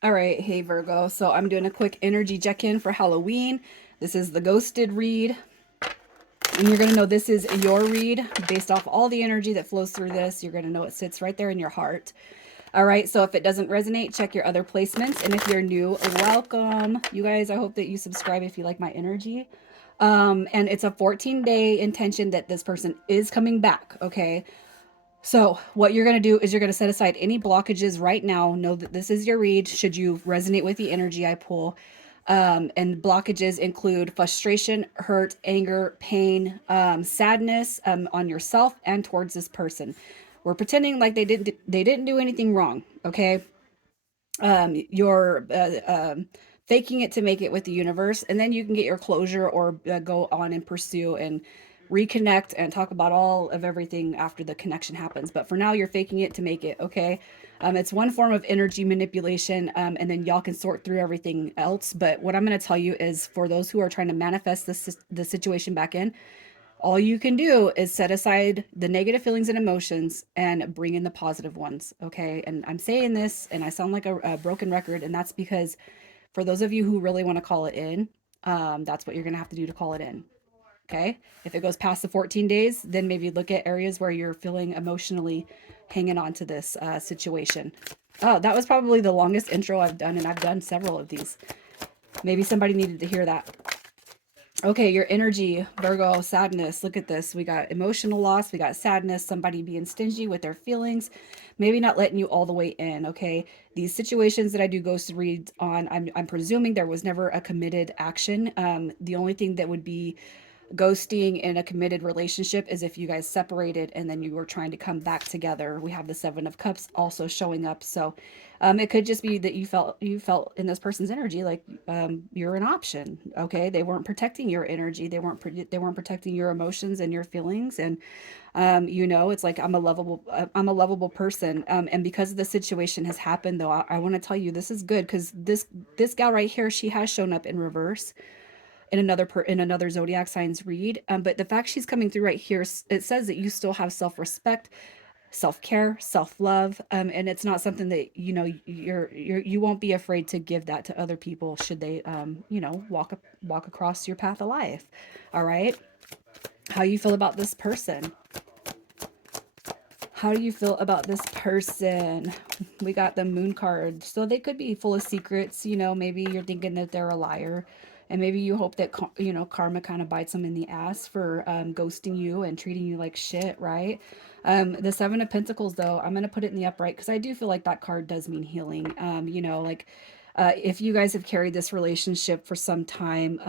All right, hey Virgo. So I'm doing a quick energy check-in for Halloween. This is the ghosted read. And you're going to know this is your read based off all the energy that flows through this. You're going to know it sits right there in your heart. All right, so if it doesn't resonate, check your other placements. And if you're new, welcome. You guys, I hope that you subscribe if you like my energy. And it's a 14-day intention that this person is coming back, okay? So what you're going to do is you're going to set aside any blockages right now. Know that this is your read. Should you resonate with the energy I pull, and blockages include frustration, hurt, anger, pain, sadness on yourself and towards this person. We're pretending like they didn't do anything wrong. Okay, you're faking it to make it with the universe, and then you can get your closure or go on and pursue and reconnect and talk about all of everything after the connection happens. But for now, you're faking it to make it. Okay, it's one form of energy manipulation, and then y'all can sort through everything else. But what I'm going to tell you is, for those who are trying to manifest the situation back in, all you can do is set aside the negative feelings and emotions and bring in the positive ones. Okay. And I'm saying this and I sound like a broken record. And that's because for those of you who really want to call it in, that's what you're going to have to do to call it in. Okay. If it goes past the 14 days, then maybe look at areas where you're feeling emotionally hanging on to this situation. Oh, that was probably the longest intro I've done. And I've done several of these. Maybe somebody needed to hear that. Okay, your energy, Virgo, sadness. Look at this. We got emotional loss. We got sadness, somebody being stingy with their feelings, maybe not letting you all the way in. Okay, these situations that I do ghost reads on, I'm presuming there was never a committed action. The only thing that would be ghosting in a committed relationship is if you guys separated and then you were trying to come back together. We have the Seven of Cups also showing up. So it could just be that you felt in this person's energy like you're an option. Okay, they weren't protecting your energy. They weren't protecting your emotions and your feelings. And it's like I'm a lovable person. And because the situation has happened, though, I want to tell you this is good because this gal right here, she has shown up in reverse in another zodiac signs read. But the fact she's coming through right here, it says that you still have self-respect, self-care, self-love, and it's not something that you won't be afraid to give that to other people should they walk across your path of life. All right, how you feel about this person? How do you feel about this person? We got the moon card. So they could be full of secrets. Maybe you're thinking that they're a liar. And maybe you hope that, karma kind of bites them in the ass for ghosting you and treating you like shit, right? The Seven of Pentacles, though, I'm going to put it in the upright because I do feel like that card does mean healing. Like if you guys have carried this relationship for some time,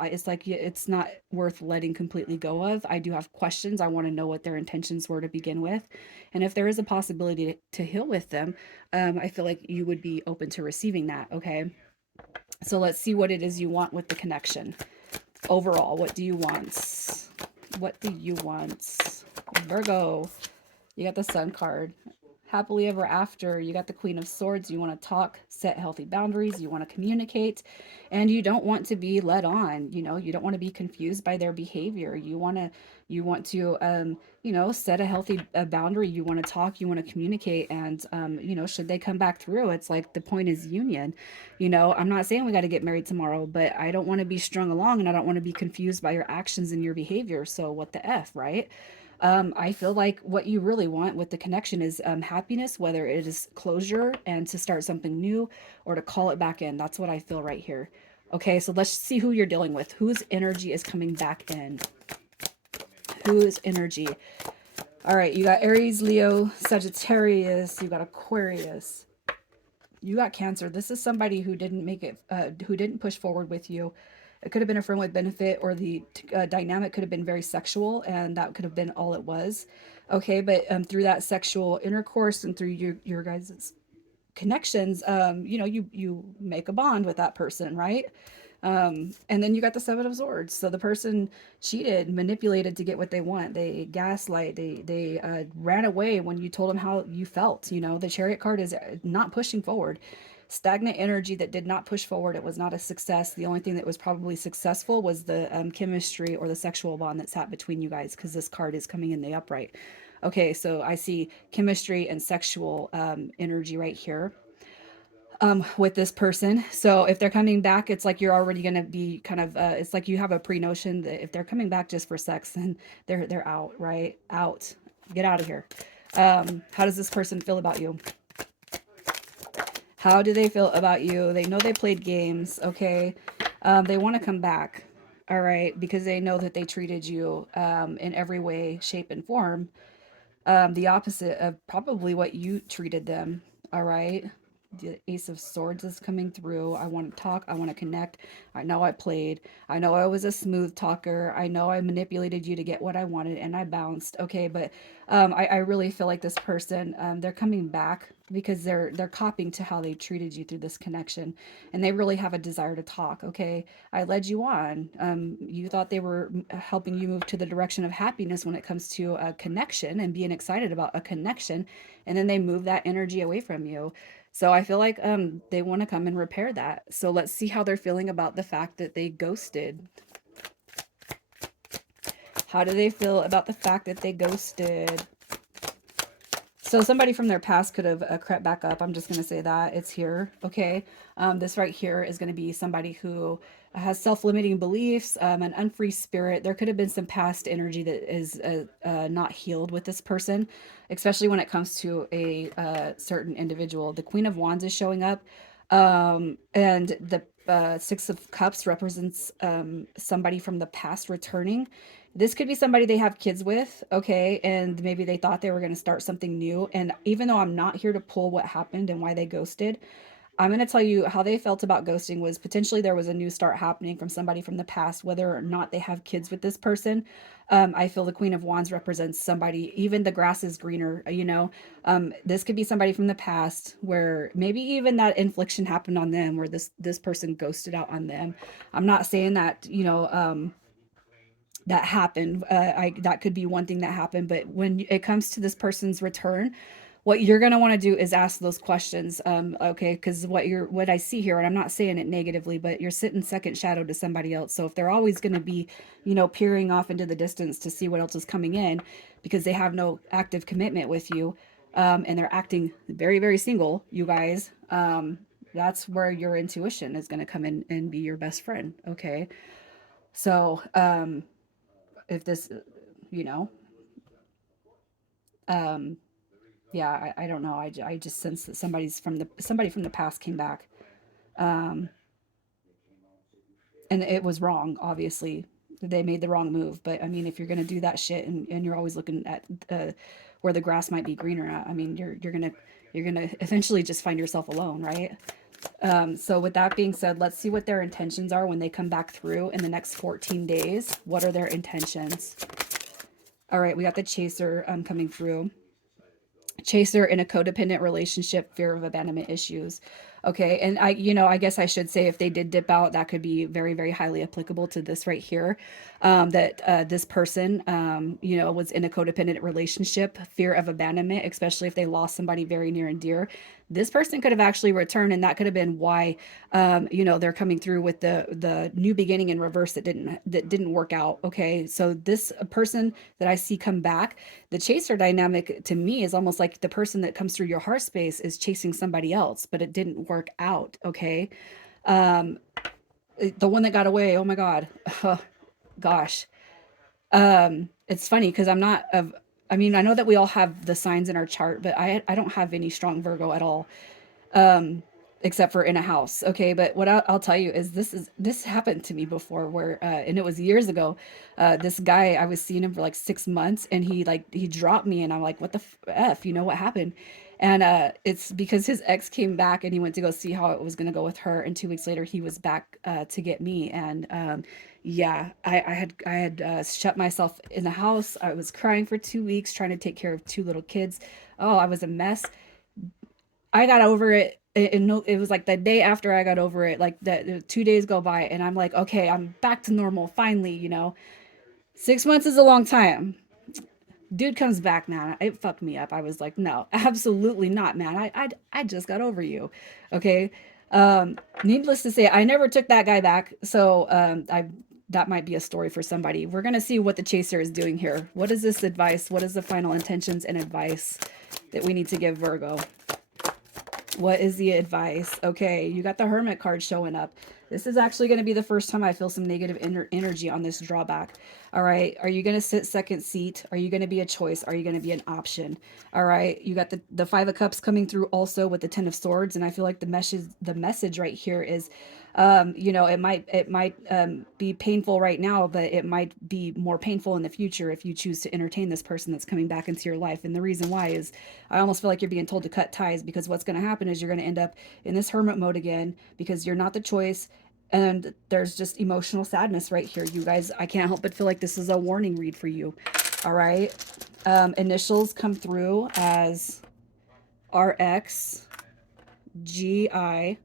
it's like it's not worth letting completely go of. I do have questions. I want to know what their intentions were to begin with. And if there is a possibility to heal with them, I feel like you would be open to receiving that. Okay. So let's see what it is you want with the connection. Overall, what do you want? What do you want? Virgo, you got the Sun card. Happily ever after, you got the Queen of Swords. You want to talk, set healthy boundaries, you want to communicate, and you don't want to be led on. You don't want to be confused by their behavior. You want to set a healthy boundary. You want to talk, you want to communicate, and should they come back through, it's like the point is union. I'm not saying we got to get married tomorrow, but I don't want to be strung along, and I don't want to be confused by your actions and your behavior. So what the F, right? I feel like what you really want with the connection is happiness, whether it is closure and to start something new or to call it back in. That's what I feel right here. Okay, so let's see who you're dealing with. Whose energy is coming back in? Whose energy? All right, you got Aries, Leo, Sagittarius, you got Aquarius, you got Cancer. This is somebody who didn't make it, who didn't push forward with you. It could have been a friend with benefit, or the dynamic could have been very sexual, and that could have been all it was. Okay, but through that sexual intercourse and through your guys' connections, you make a bond with that person, right? And then you got the Seven of Swords. So the person cheated, manipulated to get what they want. They gaslight. They ran away when you told them how you felt. The Chariot card is not pushing forward. Stagnant energy that did not push forward. It was not a success. The only thing that was probably successful was the chemistry or the sexual bond that sat between you guys, because this card is coming in the upright. Okay, so I see chemistry and sexual energy right here. with this person. So if they're coming back, it's like you're already going to be kind of, it's like you have a pre-notion that if they're coming back just for sex, then they're out, right? Out. Get out of here. How does this person feel about you? How do they feel about you? They know they played games, okay? They want to come back, all right, because they know that they treated you in every way, shape, and form the opposite of probably what you treated them. All right. The Ace of Swords is coming through. I want to talk. I want to connect. I know I played. I know I was a smooth talker. I know I manipulated you to get what I wanted and I bounced. Okay, but I really feel like this person, they're coming back because they're copying to how they treated you through this connection, and they really have a desire to talk. Okay, I led you on. You thought they were helping you move to the direction of happiness when it comes to a connection and being excited about a connection, and then they move that energy away from you. So I feel like they want to come and repair that. So let's see how they're feeling about the fact that they ghosted. How do they feel about the fact that they ghosted? So somebody from their past could have crept back up. I'm just going to say that. It's here. Okay. This right here is going to be somebody who has self-limiting beliefs, an unfree spirit. There could have been some past energy that is not healed with this person, especially when it comes to a certain individual. The Queen of Wands is showing up. And the Six of Cups represents somebody from the past returning. This could be somebody they have kids with, okay, and maybe they thought they were going to start something new. And even though I'm not here to pull what happened and why they ghosted, I'm going to tell you how they felt about ghosting was potentially there was a new start happening from somebody from the past, whether or not they have kids with this person. I feel the Queen of Wands represents somebody, even the grass is greener, you know. This could be somebody from the past where maybe even that infliction happened on them, where this person ghosted out on them. I'm not saying that, you know, that happened. I that could be one thing that happened, but when it comes to this person's return, what you're going to want to do is ask those questions. Okay, because what I see here, and I'm not saying it negatively, but you're sitting second shadow to somebody else. So if they're always going to be, you know, peering off into the distance to see what else is coming in, because they have no active commitment with you, and they're acting very, very single, you guys. That's where your intuition is going to come in and be your best friend. Okay, so if this, you know, um, yeah, I don't know. I just sense that somebody from the past came back, um, and it was wrong. Obviously, they made the wrong move. But I mean, if you're gonna do that shit and you're always looking at where the grass might be greener at, I mean, you're gonna eventually just find yourself alone, right? So with that being said, let's see what their intentions are when they come back through in the next 14 days. What are their intentions? All right, we got the chaser coming through. Chaser in a codependent relationship, fear of abandonment issues. Okay, and I guess I should say if they did dip out, that could be very, very highly applicable to this right here. That this person, was in a codependent relationship, fear of abandonment, especially if they lost somebody very near and dear. This person could have actually returned, and that could have been why, they're coming through with the new beginning in reverse that didn't work out. Okay, so this person that I see come back, the chaser dynamic to me is almost like the person that comes through your heart space is chasing somebody else, but it didn't work out. Okay, um, the one that got away. Oh my God, gosh. It's funny because I'm not of. I mean, I know that we all have the signs in our chart, but I don't have any strong Virgo at all, um, except for in a house. Okay, but what I'll tell you is this happened to me before, where and it was years ago. This guy, I was seeing him for like 6 months, and he dropped me, and I'm like, what the f? You know what happened? And it's because his ex came back, and he went to go see how it was going to go with her, and 2 weeks later he was back to get me, and yeah, I had shut myself in the house. I was crying for 2 weeks, trying to take care of two little kids. Oh, I was a mess. I got over it. No, it was like the day after I got over it, like the 2 days go by, and I'm like, okay, I'm back to normal finally. 6 months is a long time. Dude comes back, man. It fucked me up. I was like, no, absolutely not, man. I just got over you. Okay. Needless to say, I never took that guy back. So I that might be a story for somebody. We're gonna see what the chaser is doing here. What is this advice? What is the final intentions and advice that we need to give Virgo? What is the advice? Okay, you got the Hermit card showing up. This is actually going to be the first time I feel some negative energy on this drawback. All right. Are you going to sit second seat? Are you going to be a choice? Are you going to be an option? All right. You got the Five of Cups coming through also with the Ten of Swords. And I feel like the message right here is, it might be painful right now, but it might be more painful in the future if you choose to entertain this person that's coming back into your life. And the reason why is I almost feel like you're being told to cut ties, because what's going to happen is you're going to end up in this hermit mode again because you're not the choice. And there's just emotional sadness right here. You guys, I can't help but feel like this is a warning read for you. All right. Initials come through as RX, GI.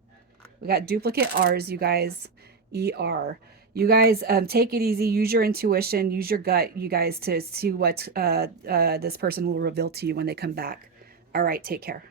We got duplicate R's, you guys. ER. You guys, take it easy. Use your intuition. Use your gut, you guys, to see what this person will reveal to you when they come back. All right. Take care.